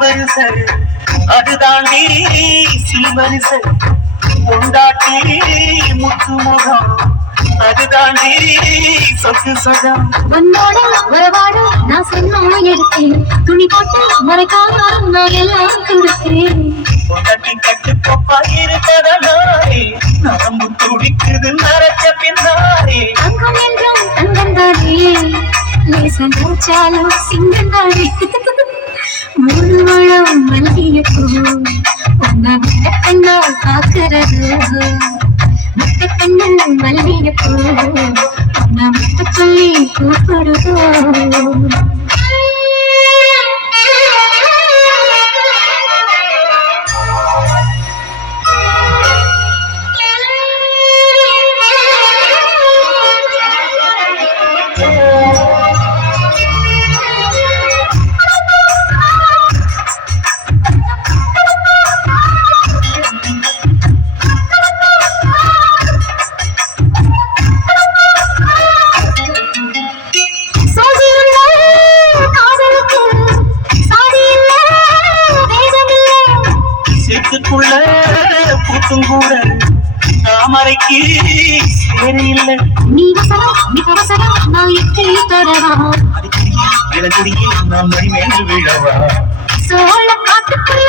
வரிசை அதுதாண்டி சீவரிசை கொண்டாட்டி முத்து முகம் அதுதாண்டி சொத்து சதம் உன்னோட உறவாட நான் சொன்னா எடுத்தேன் துணி போட்டு மறைக்காம நான் எல்லாம் கொடுத்தேன் பொண்டாட்டி கட்டு கொப்பா இருப்பதனாலே நரம்பு துடிக்குது நரச்ச பின்னாலே தங்கம் என்றும் தங்கம் தானே லேசம் நினைச்சாலும் சிங்கம் தானே மூணு மழம் மல்லிய பூ உன்னை விட்ட கண்ணா காக்குறது விட்ட கண்ணு மல்லிய பூ உன்னை விட்டு சொல்லி கூப்பிடுதோ சேத்துக்குள்ள பூத்தும் கூட தாமரைக்கு சேரையில்லை நீ வசனம் நான் எட்டி தரவா அடிக்கடியே விலகுடியே நான் மணி மேல் விழவா சோழ காட்டுக்குள்ள